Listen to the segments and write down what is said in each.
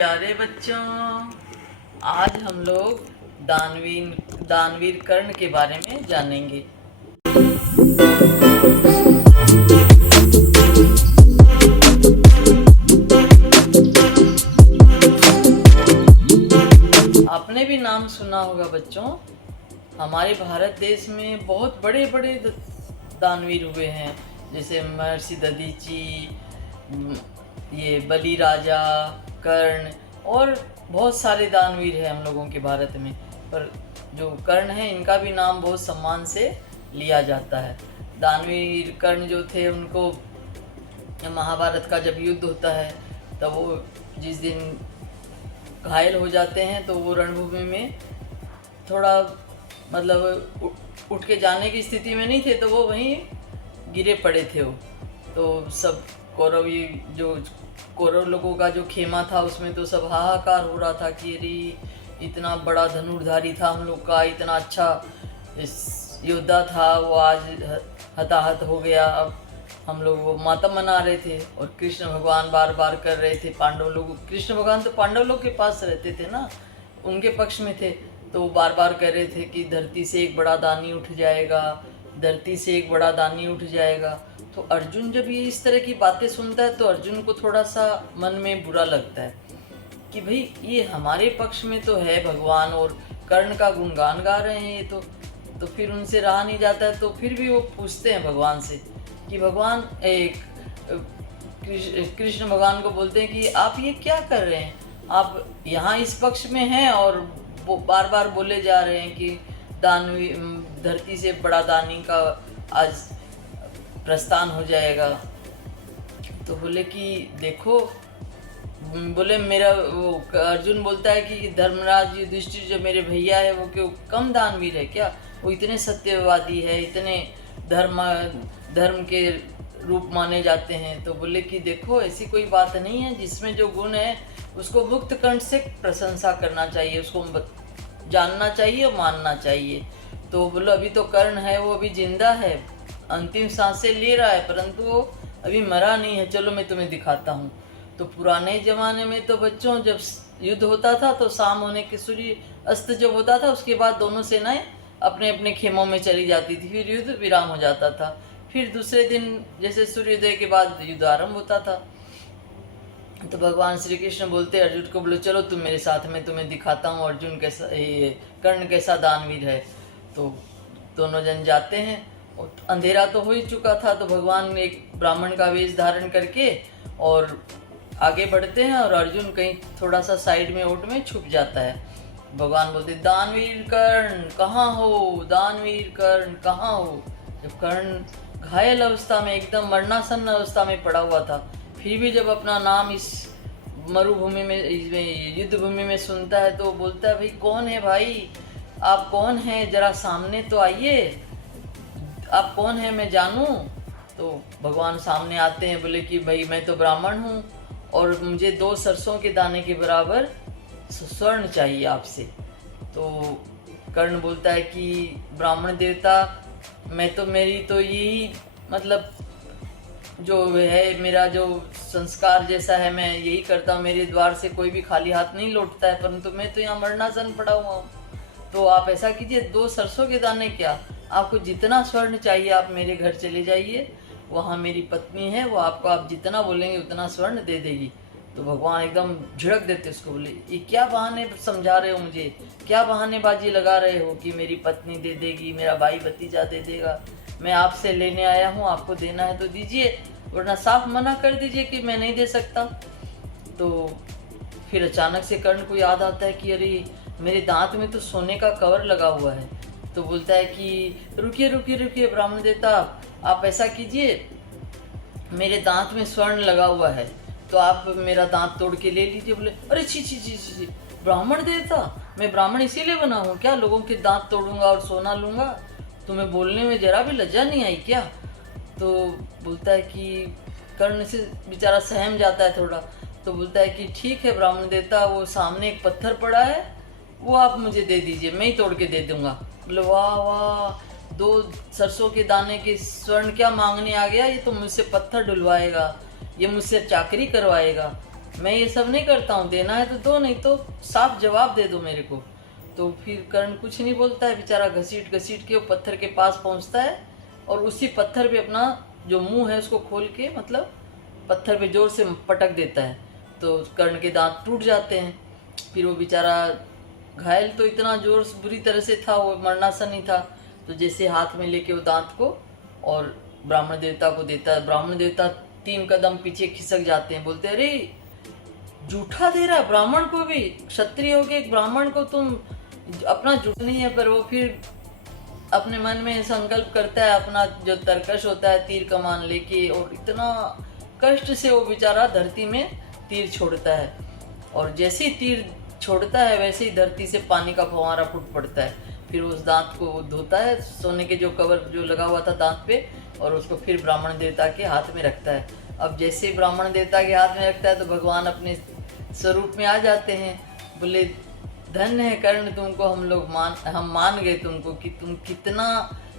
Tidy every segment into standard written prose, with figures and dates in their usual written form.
प्यारे बच्चों, आज हम लोग दानवीर कर्ण के बारे में जानेंगे। आपने भी नाम सुना होगा बच्चों। हमारे भारत देश में बहुत बड़े बड़े दानवीर हुए हैं, जैसे महर्षि दधीची, ये बलि राजा, कर्ण और बहुत सारे दानवीर हैं हम लोगों के भारत में। पर जो कर्ण है इनका भी नाम बहुत सम्मान से लिया जाता है। दानवीर कर्ण जो थे उनको महाभारत का जब युद्ध होता है तब वो जिस दिन घायल हो जाते हैं तो वो रणभूमि में थोड़ा मतलब उठ के जाने की स्थिति में नहीं थे, तो वो वहीं गिरे पड़े थे वो। तो सब कौरव लोगों का जो खेमा था उसमें तो सब हाहाकार हो रहा था कि अरे इतना बड़ा धनुर्धारी था हम लोग का, इतना अच्छा योद्धा था, वो आज हताहत हो गया। अब हम लोग वो मातम मना रहे थे और कृष्ण भगवान बार बार कर रहे थे। पांडव लोग, कृष्ण भगवान तो पांडव लोग के पास रहते थे ना, उनके पक्ष में थे, तो वो बार बार कह रहे थे कि धरती से एक बड़ा दानी उठ जाएगा, धरती से एक बड़ा दानी उठ जाएगा। तो अर्जुन जब ये इस तरह की बातें सुनता है तो अर्जुन को थोड़ा सा मन में बुरा लगता है कि भाई ये हमारे पक्ष में तो है भगवान और कर्ण का गुणगान गा रहे हैं ये तो फिर उनसे रहा नहीं जाता है। तो फिर भी वो पूछते हैं भगवान से कि भगवान कृष्ण भगवान को बोलते हैं कि आप ये क्या कर रहे हैं, आप यहाँ इस पक्ष में हैं और वो बार बार बोले जा रहे हैं कि दानवी धरती से बड़ा दानी का आज प्रस्थान हो जाएगा। तो बोले कि देखो, बोले मेरा वो अर्जुन बोलता है कि धर्मराज युधिष्ठिर जो मेरे भैया है वो क्यों कम दानवीर है क्या, वो इतने सत्यवादी है, इतने धर्म के रूप माने जाते हैं। तो बोले कि देखो ऐसी कोई बात नहीं है, जिसमें जो गुण है उसको मुक्त कंठ से प्रशंसा करना चाहिए, उसको जानना चाहिए और मानना चाहिए। तो बोलो अभी तो कर्ण है वो अभी जिंदा है, अंतिम सांसें ले रहा है, परंतु वो अभी मरा नहीं है, चलो मैं तुम्हें दिखाता हूँ। तो पुराने ज़माने में तो बच्चों जब युद्ध होता था तो शाम होने के सूर्य अस्त जब होता था उसके बाद दोनों सेनाएं अपने अपने खेमों में चली जाती थी, फिर युद्ध विराम हो जाता था। फिर दूसरे दिन जैसे सूर्योदय के बाद युद्ध आरंभ होता था। तो भगवान श्री कृष्ण बोलते अर्जुन को, बोले चलो तुम मेरे साथ में तुम्हें दिखाता हूँ अर्जुन कैसा, कर्ण कैसा दानवीर है। तो दोनों जन जाते हैं। अंधेरा तो हो ही चुका था, तो भगवान ने एक ब्राह्मण का वेश धारण करके और आगे बढ़ते हैं और अर्जुन कहीं थोड़ा सा साइड में ओट में छुप जाता है। भगवान बोलते दानवीर कर्ण कहाँ हो, दानवीर कर्ण कहाँ हो। जब कर्ण घायल अवस्था में एकदम मरणासन्न अवस्था में पड़ा हुआ था, फिर भी जब अपना नाम इस मरुभूमि में, इसमें युद्ध भूमि में सुनता है तो बोलता है भाई कौन है भाई, आप कौन हैं, जरा सामने तो आइए, आप कौन है मैं जानूं। तो भगवान सामने आते हैं, बोले कि भाई मैं तो ब्राह्मण हूँ और मुझे 2 सरसों के दाने के बराबर स्वर्ण चाहिए आपसे। तो कर्ण बोलता है कि ब्राह्मण देवता, मैं तो मेरी तो यही मतलब जो है मेरा जो संस्कार जैसा है मैं यही करता हूँ, मेरे द्वार से कोई भी खाली हाथ नहीं लौटता है, परंतु मैं तो यहाँ मरणासन पड़ा हुआ हूँ। तो आप ऐसा कीजिए, 2 सरसों के दाने क्या, आपको जितना स्वर्ण चाहिए आप मेरे घर चले जाइए, वहाँ मेरी पत्नी है, वो आपको आप जितना बोलेंगे उतना स्वर्ण दे देगी। तो भगवान एकदम झिड़क देते उसको, बोले ये क्या बहाने समझा रहे हो मुझे, क्या बहानेबाजी लगा रहे हो कि मेरी पत्नी दे देगी, मेरा भाई भतीजा दे देगा, मैं आपसे लेने आया हूँ, आपको देना है तो दीजिए, वरना साफ मना कर दीजिए कि मैं नहीं दे सकता। तो फिर अचानक से कर्ण को याद आता है कि अरे मेरे दांत में तो सोने का कवर लगा हुआ है। तो बोलता है कि रुकिए रुकिए रुकिए ब्राह्मण देवता, आप ऐसा कीजिए, मेरे दांत में स्वर्ण लगा हुआ है तो आप मेरा दांत तोड़ के ले लीजिए। बोले अरे छी छी छी छी, ब्राह्मण देवता, मैं ब्राह्मण इसीलिए बना हूँ क्या, लोगों के दांत तोड़ूंगा और सोना लूँगा, तुम्हें बोलने में जरा भी लज्जा नहीं आई क्या। तो बोलता है कि कर्ण से बेचारा सहम जाता है थोड़ा, तो बोलता है कि ठीक है ब्राह्मण देवता, वो सामने एक पत्थर पड़ा है वो आप मुझे दे दीजिए, मैं ही तोड़ के दे दूंगा। बोले वाह वाह, 2 सरसों के दाने के स्वर्ण क्या मांगने आ गया, ये तो मुझसे पत्थर डुलवाएगा, ये मुझसे चाकरी करवाएगा। मैं ये सब नहीं करता हूँ, देना है तो दो, नहीं तो साफ जवाब दे दो मेरे को। तो फिर कर्ण कुछ नहीं बोलता है, बेचारा घसीट घसीट के वो पत्थर के पास पहुँचता है और उसी पत्थर पे अपना जो मुंह है उसको खोल के मतलब पत्थर पे जोर से पटक देता है। तो कर्ण के दांत टूट जाते हैं। फिर वो बेचारा घायल तो इतना जोर से बुरी तरह से था, वो मरनासन ही था। तो जैसे हाथ में लेके वो दांत को और ब्राह्मण देवता को देता है, ब्राह्मण देवता 3 कदम पीछे खिसक जाते हैं, बोलते अरे जूठा दे रहा ब्राह्मण को भी, क्षत्रिय हो के एक ब्राह्मण को तुम अपना जूठ नहीं है। पर वो फिर अपने मन में संकल्प करता है, अपना जो तरकश होता है तीर कमान लेके, और इतना कष्ट से वो बेचारा धरती में तीर छोड़ता है। और जैसे ही तीर छोड़ता है वैसे ही धरती से पानी का फव्वारा फूट पड़ता है। फिर उस दांत को धोता है, सोने के जो कवर जो लगा हुआ था दांत पे, और उसको फिर ब्राह्मण देवता के हाथ में रखता है। अब जैसे ही ब्राह्मण देवता के हाथ में रखता है तो भगवान अपने स्वरूप में आ जाते हैं। बोले धन्य है कर्ण, तुमको हम मान गए तुमको कि तुम कितना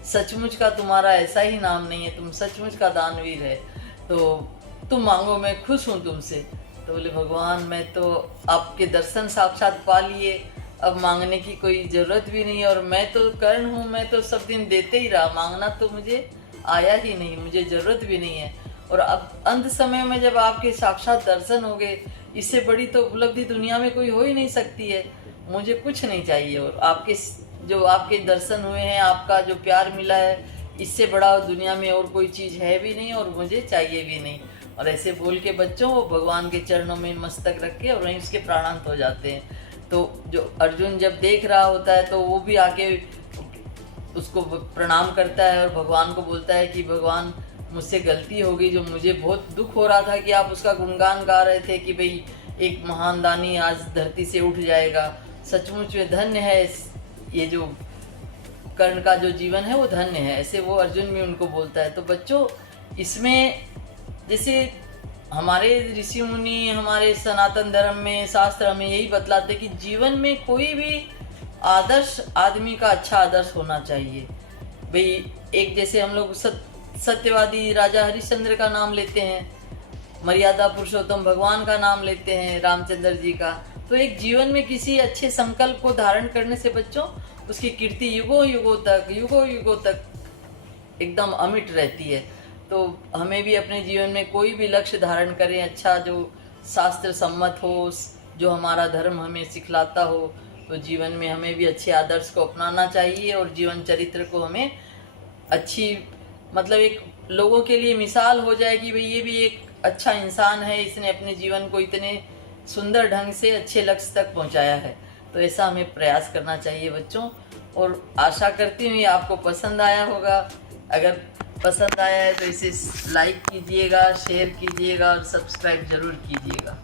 सचमुच का, तुम्हारा ऐसा ही नाम नहीं है, तुम सचमुच का दानवीर है। तो तुम मांगो, मैं खुश हूँ तुमसे। तो बोले भगवान मैं तो आपके दर्शन साक्षात पा लिए, अब मांगने की कोई ज़रूरत भी नहीं है, और मैं तो कर्ण हूँ, मैं तो सब दिन देते ही रहा, मांगना तो मुझे आया ही नहीं, मुझे ज़रूरत भी नहीं है। और अब अंत समय में जब आपके साक्षात दर्शन हो गए, इससे बड़ी तो उपलब्धि दुनिया में कोई हो ही नहीं सकती है, मुझे कुछ नहीं चाहिए। और आपके दर्शन हुए हैं, आपका जो प्यार मिला है, इससे बड़ा दुनिया में और कोई चीज़ है भी नहीं और मुझे चाहिए भी नहीं। और ऐसे बोल के बच्चों वो भगवान के चरणों में मस्तक रख के और वहीं उसके प्राणांत हो जाते हैं। तो जो अर्जुन जब देख रहा होता है तो वो भी आके उसको प्रणाम करता है और भगवान को बोलता है कि भगवान मुझसे गलती हो गई, जो मुझे बहुत दुख हो रहा था कि आप उसका गुणगान गा रहे थे कि भाई एक महान दानी आज धरती से उठ जाएगा, सचमुच में धन्य है, ये जो कर्ण का जो जीवन है वो धन्य है। ऐसे वो अर्जुन भी उनको बोलता है। तो बच्चों इसमें जैसे हमारे ऋषि मुनि, हमारे सनातन धर्म में, शास्त्र हमें यही बतलाते कि जीवन में कोई भी आदर्श आदमी का अच्छा आदर्श होना चाहिए। भाई एक जैसे हम लोग सत्यवादी राजा हरिश्चंद्र का नाम लेते हैं, मर्यादा पुरुषोत्तम भगवान का नाम लेते हैं, रामचंद्र जी का। तो एक जीवन में किसी अच्छे संकल्प को धारण करने से बच्चों उसकी कीर्ति युगों युगों तक एकदम अमिट रहती है। तो हमें भी अपने जीवन में कोई भी लक्ष्य धारण करें, अच्छा जो शास्त्र सम्मत हो, जो हमारा धर्म हमें सिखलाता हो, तो जीवन में हमें भी अच्छे आदर्श को अपनाना चाहिए और जीवन चरित्र को हमें अच्छी मतलब एक लोगों के लिए मिसाल हो जाए कि भाई ये भी एक अच्छा इंसान है, इसने अपने जीवन को इतने सुंदर ढंग से अच्छे लक्ष्य तक पहुंचाया है। तो ऐसा हमें प्रयास करना चाहिए बच्चों, और आशा करती हूँ ये आपको पसंद आया होगा। अगर पसंद आया है तो इसे लाइक कीजिएगा, शेयर कीजिएगा और सब्सक्राइब ज़रूर कीजिएगा।